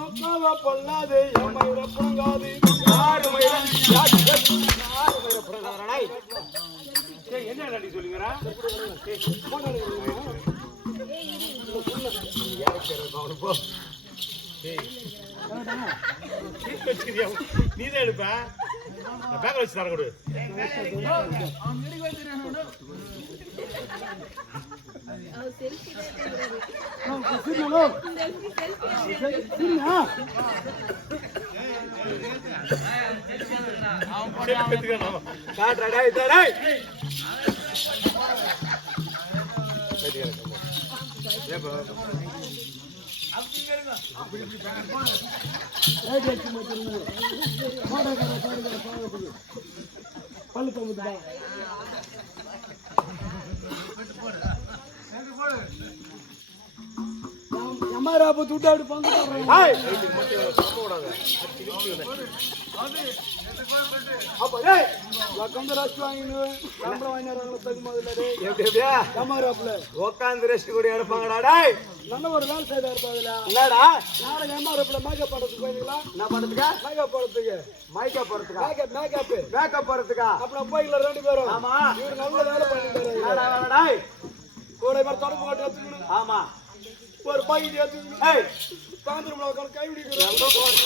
ஊக்காவ பொல்லாது எம்மையிட புணங்காது யாரு மயிரா யாரு யாரு என்ன நடி சொல்லுங்கடா நீ தான் எடுப்ப வச்சு தர கொடு பல்லு தம்புதா இல்ல டேய்? எப்படி எப்படியா? எம்மாராப்ல உட்காந்து ரெஸ்ட் கூட எடுப்பாங்கடா நல்ல ஒரு வேலை செய்தா இருப்பாங்களா என்னடா? நாளைக்கு எம்ஆர்எஃப்ல மேக்கப் பண்ணுறதுக்கு போயிருங்களா? என்ன பண்ணுறதுக்கா மேக்கப் பண்ணுறதுக்கு மைக்கா போறதுக்கா மேக்கப் மேக்கப் மேக்கப் போறதுக்கா அப்புறம் போய்க்கலாம் ரெண்டு பேரும். ஆமா. இவர் நல்ல வேலை பண்ணிட்டு கூட மாதிரி தொடர்பு ஆமா. ஒரு பாக்கெட் ஏய் சாயந்தரம் உட்காந்து கை பிடிக்கிறோம் எங்க போறது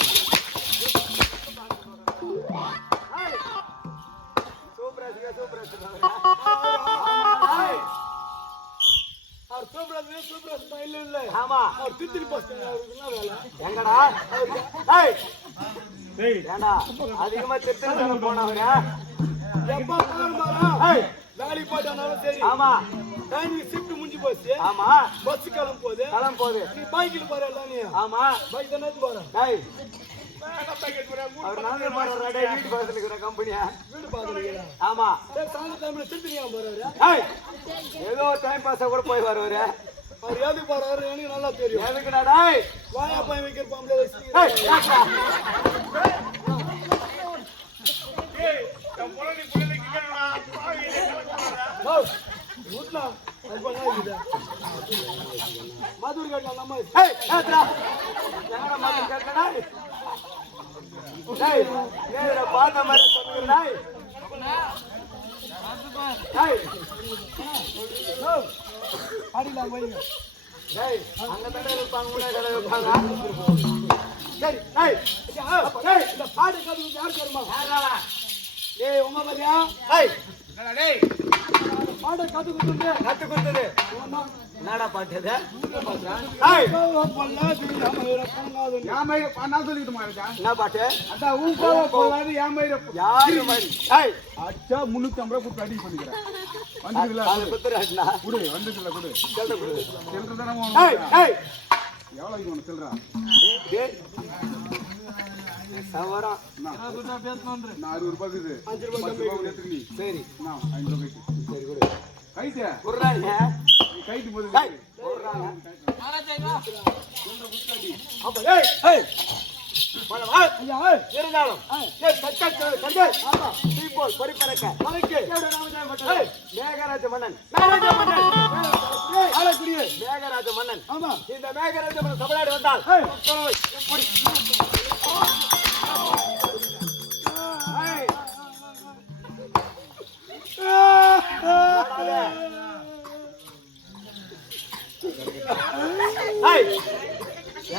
சூப்பரா இருக்கு சூப்பரா இருக்கு. அவர் சூப்பரா சூப்பரா ஸ்டைல் இல்ல. ஆமா. அவர் தித்திரி பஸ் அவருக்கு என்ன வேலை? எங்கடா? ஏண்டா? அதிகமா திருத்தல போனவங்க. எப்பா ஏய். வேலைக்கு போயிட்டாலும் சரி. ஆமா. டைமிங் போச்சு. ஆமா. பஸ் கிளம்பு போகுது கிளம்ப போகுது நீ பைக்கில் போறல நீ. ஆமா. பைக் தானே போற? டேய். வீட்டு பக்கத்துல இருக்கிற கம்பெனியா? வீடு ஆமா. சாயந்தரம் டைம்ல திருத்திரியா போறாரு? ஏதோ டைம் பாஸா கூட போய் வருவாரு. அவர் எதுக்கு போறாரு எனக்கு நல்லா தெரியும். எதுக்குடா டேய்? வாயா பையன் வைக்கிற பாம்பளை ஏய் ஏக்கா. வீட்டுல மதுரை கட்டலாம் ஏய் ஏத்ரா எங்கடா மாதிரி கேட்டடா டேய் நேரா பார்த்த மாதிரி சொல்லுடா டேய் அடிலாம் போயிங்க டேய் அங்க தானே இருப்பாங்க முன்னாடி கடை வைப்பாங்க சரி இந்த கதை யார் தெரியுமா யாரா உமா பாரியா டேய் பாட்டை கத்து கொடுத்துட்டு. கத்து கொடுத்தது. உமா என்னடா பாட்டு இது? நம்ம ரத்தங்காது நான் சொல்லிட்டு இருக்கா என்ன பாட்டு? அதான் உன் கோவம் போகாது என் மயிர யாரு மாதிரி டேய் அச்சா முன்னூத்தி ஐம்பது ரூபாய் கொடுத்து அடி பண்ணிக்கிறேன். வந்துருக்குல்ல அது குத்துறாடா குடு வந்துருக்குல்ல குடு. சொல்ற குடு. சில்லற தானே இது உனக்கு டேய் சவரம் அறுபது ரூபாய் இருக்குது அஞ்சு ரூபாய் பத்து சரி நான் ஐநூறு ரூபாய்க்கு சரி குடு கைட்டு குடுறாங்க கைட்டு போது இருந்தாலும் மேகராஜ மன்னன் மேகராஜ மன்னன் மேகராஜ மன்னன் ஆமா இந்த மேகராஜ மன்னன் தமிழ்நாடு வந்தால்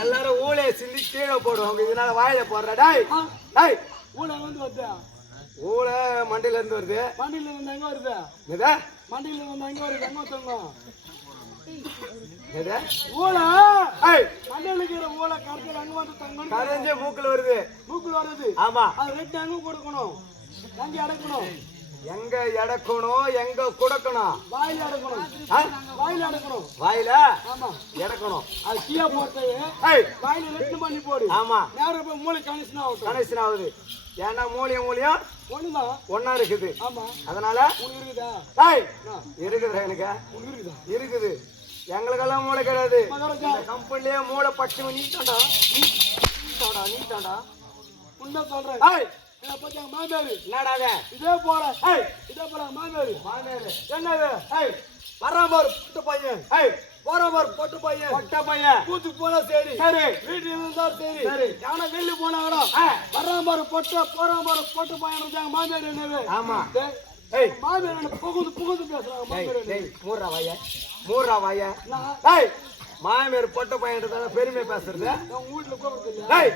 எல்லாரும் ஊழே சிந்தி கீழே போடுவாங்க. இதனால வாயில போடுற. டேய் டேய். ஊழ வந்து வருது? ஊழே மண்டையில இருந்து வருது. மண்டியில இருந்து எங்க வருது? மண்டியில இருந்து எங்க வருது? எங்க எது ஊழ இருக்கிற ஊழ கருத்துல அங்க வந்து தங்கம் கரைஞ்சு மூக்குல வருது. மூக்குல வருது. ஆமா. அது ரெட்டு எங்க கொடுக்கணும். எங்க அடக்கணும். எங்க எடக்கணும் எங்க குடக்கணும்? வாயில அடக்கணும்? வாயில அடக்கணும் வாயில? ஆமா. எடக்கணும். அது கீழே போட்டு வாயில ரெட்டு பண்ணி போடு. ஆமா. நேரம் போய் மூளை கனெக்ஷன் ஆகட்டும். கனெக்ஷன் ஆகுது. ஏன்னா மூலியம் மூலியம் ஒண்ணுதான் ஒண்ணா இருக்குது. ஆமா. அதனால இருக்குதா? இருக்குதுடா எனக்கு. இருக்குதா? இருக்குது. எங்களுக்கெல்லாம் மூளை கிடையாது. கம்பெனிலேயே மூளை பட்டு நீ தாண்டா நீ தாண்டா நீ தாண்டா உண்மை சொல்றேன். ஏய் எங்க மாமியாரு? என்னடாத இதே போல. ஏய்! இதே போல மாமியாரு. மாமியாரு. என்னது? ஏய்! வர்றான் பாரு புட்டு பையன். ஏய்! போறவர் பொட்டு பையன். பொட்ட பையன். கூத்துக்கு போனா சரி. சரி. வீட்டுல சரி. சரி. யானை வெளில போனாங்களோ ஆ. வர்றான் பாரு பொட்ட பாரு பொட்டு பையன் இருந்தாங்க மாமியார் என்னது? ஆமா. ஏய். மாமியார் புகுந்து புகுந்து பேசுறாங்க மாமியார் மூர்றா வாய. மூர்றா வாய. டேய் மாமியார் பொட்ட பையன்றதால பெருமை பேசுறது? வீட்டுல கூப்பிடுறது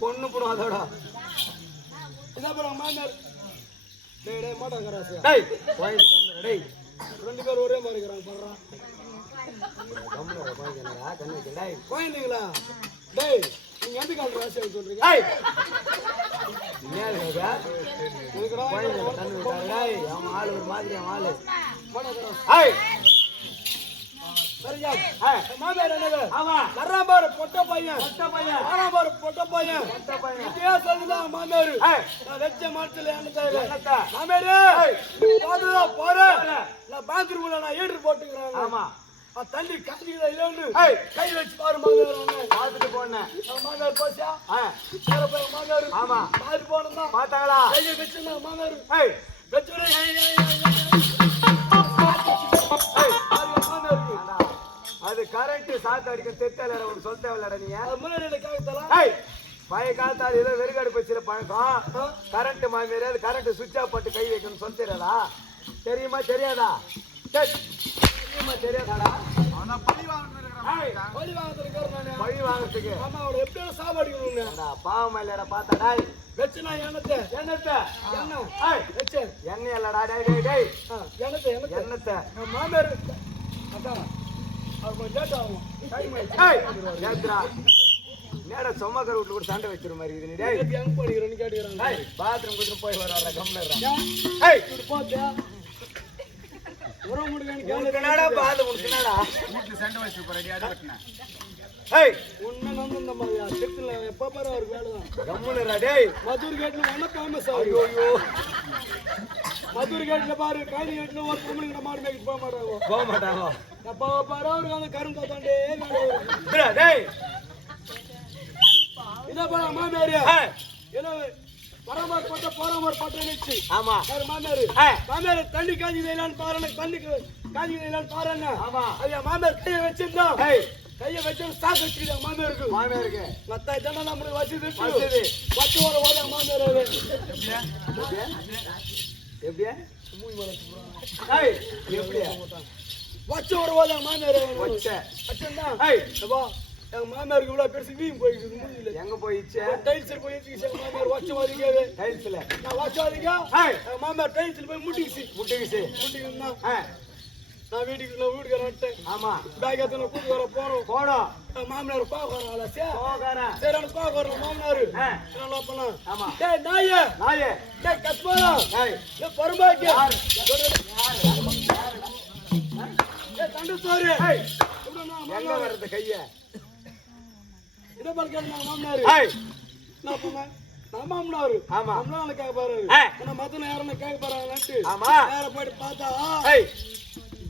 பொண்ணு புறம் அதோட இதான் பாரு மாமியார் டேய் டேய் மாட்டாங்க டேய். கம்முனு டேய். ரெண்டு பேரும் ஒரே மாதிரி இருக்கிறாங்க பாடுறான் டேய் கோயிலுங்களா டேய். நீங்க எந்த கால ராசியா சொல்றீங்க என்ன ஆளு ஒரு மாதிரி ஆளு. வர்றான் பாரு பொட்ட பையன். பொட்ட பையன். வர்றான் பாரு பொட்ட பையன். பொட்ட பையன். இதே சொல்லுதான் மாமியார்? நான் வச்ச தேவை என்னத்த மாமியாரு ஏய். பாதுதா போற போற. நான் பாத்ரூம்ல நான் ஏடு போட்டுக்கிறேன் ஆமா. தண்ணி கத்திக்குதா இல்லைன்னு கை வச்சு பாரு மாமியார். பார்த்துட்டு போனேன் மாமியார் போச்சா மாமியார். ஆமா. பாரு போனதா பார்த்தாங்களா கையை வச்சு மாமியார். வச்சு அது கரண்ட் சாத்து அடிக்க தெத்தல உனக்கு சொல்ல தேவையில்லடா நீ. அது முன்னாடி காய்த்தலாம் ஏய் பழைய காலத்து அது ஏதோ வெறுகாடு பச்சில பழக்கம். கரண்ட் மாமியார் அது கரண்ட் சுவிட்ச் ஆஃப் போட்டு கை வைக்கணும்னு சொல்லி தெரியாதா தெரியுமா தெரியாதா? சரி. தெரியுமா தெரியாதாடா? பழி வாங்கறதுக்கு நானு பழி வாங்குறதுக்கு. ஆமா அவளை எப்படியும் சாப்பாடிக்கணும்னு ஏண்டா, பாவம் இல்லடா பார்த்தாடா வச்சு நான் எண்ணத்தை என்னத்த? எண்ணெய் ஏய் வச்சேன் எண்ணெய் இல்லடா டேய் டேய் டேய். எண்ணத்தை. எண்ணத்தை எண்ணத்தை என் மாமியார் அதான் அது கொஞ்சம் லேட் ஆகும் டைம் ஏய் நேத்ரா நேரா சொம்மக்கர் வீட்டுல கூட சண்டை வச்சிரு மாதிரி இது டேய். எங்க படிக்கிறேன்னு கேட்டுக்கிறாங்க ஏய் பாத்ரூம் கொடுத்து போய் வர வர கம்னறா ஏன்? ஏய். இப்படி பார்த்தியா உறவு முடிக்கணும் உனக்கு கேளு என்னடா பாது உனக்கு என்னடா? வீட்டுல சண்டை வச்சு போறடி அடி வெட்டினேன் ஏய். நம்பு இந்த மாதிரியா திருத்துல எப்ப பாரு அவருக்கு வேலைதான் கம்முனுடா டேய். மதுரை கேட்ல ஒன்ன ஃபேமஸ் ஐயோ ஆகும் ஐயோ. மதுரை கேட்ல பாரு காலி கேட்ல ஒரு பொம்பளைங்க மாடு மேய்க்கு போக மாட்டாங்க. போக மாட்டாங்க. எப்ப பாரு அவருக்கு அந்த கரும் காத்தாண்டே விடா டேய். இதை பாரு மாமியாரு. ஏய் ஏதோ வரமாறு போட்ட போறாமறு போட்ட நிச்சு ஆமா. யாரு மாமியாரு. மாமியார் தண்ணி காஞ்சி வைலான்னு பாருங்க தண்ணி காஞ்சி வைலான்னு பாருங்க ஆமா. அது மாமியார் கையை வச்சிருந்தா ஏய். கையை வச்சு ஸ்டாக் வச்சுக்கிட்டு மாமியாருக்கு. மாமியாருக்கு. மத்த ஜனம் நம்மளுக்கு வச்சு வச்சது வச்சு வர போது என் மாமியார் அது. எப்படியா? எப்படியா எப்படியா? வச்சு போது என் மாமியார் அது. வச்ச. வச்சிருந்தா ஏய். அப்பா எங்க மாமியாருக்கு இவ்வளவு பெருசு வீம் போயிட்டு முடியல எங்க போயிச்சு டைல்ஸ் போய் வச்சுக்கிச்சு எங்க மாமியார். வச்சு வாதிக்காது டைல்ஸ்ல நான் வச்சு வாதிக்கா எங்க மாமியார் டைல்ஸ்ல போய் முட்டிக்கிச்சு. முட்டிக்கிச்சு. முட்டிக்கினா ஆ நான் வீட்டுக்கு நான் வீட்டுக்கு நட்டேன் ஆமா. பேக் எத்தனை கூட்டு வர போறோம். வர சே. போகாரன் சரி பார்க்க வர மாமனாரு. என்ன பண்ணலாம் ஆமா. டேய் நாயே. நாயே. டேய் கஸ்பாரா டேய் பரமாக்கி யார்? டேய் தண்டு சோறு. நான் எங்க மாமனாரு? வர்றது கைய? இதை கேட்டு நான் மாமனாரு. ஏய். நான் பண்ணேன் நான் மாமனாரு. ஆமா. மாமனாரு கேட்க பாரு. ஆனா மத்தன யாரும் கேட்க போறாங்கன்ட்டு ஆமா. நேர போயிட்டு பார்த்தா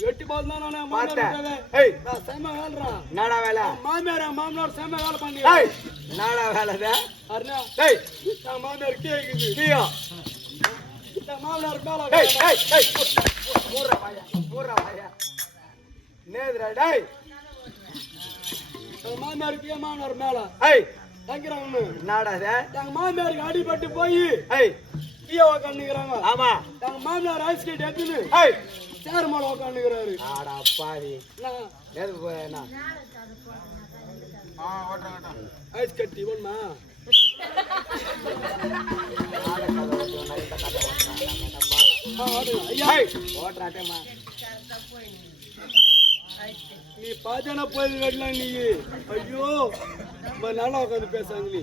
ஏய் வெட்டி பார்த்தா நானே மாமனார் ஏய். நான் செம்ம வேலைறான் என்னடா வேலை? மாமியார் மாமனார் செம்ம வேலை பண்ணி ஏய் என்னடா வேலை இது? அருணா ஏய். என் மாமியார் கேக்குது. நீயோ? என் மாமனார் மேல ஏய் ஏய் ஏய். மூர்ற வாயா மூர்ற வாயா நேதுடா டேய். என் மாமியாருக்கு என் மாமனார் மேல. ஏய். தங்கிறாங்கன்னு. என்னடா இது? எங்க மாமியாருக்கு அடிபட்டு போய் ஏய். கீழே உக்காந்துக்கிறாங்க ஆமா. எங்க மாமியார் ஐஸ் கட்டி எடுத்துன்னு ஏய். சேர் மேல உக்காந்துக்கிறாரு. ஆடா பாவி நான் நேது போய் ஐஸ் கட்டி ஒண்ணா ஓட்டுறாட்டேம்மா நீ பாஜானா போய் வெட்டலாம் நீ. ஐயோ ரொம்ப நல்லா உட்காந்து பேசுறாங்க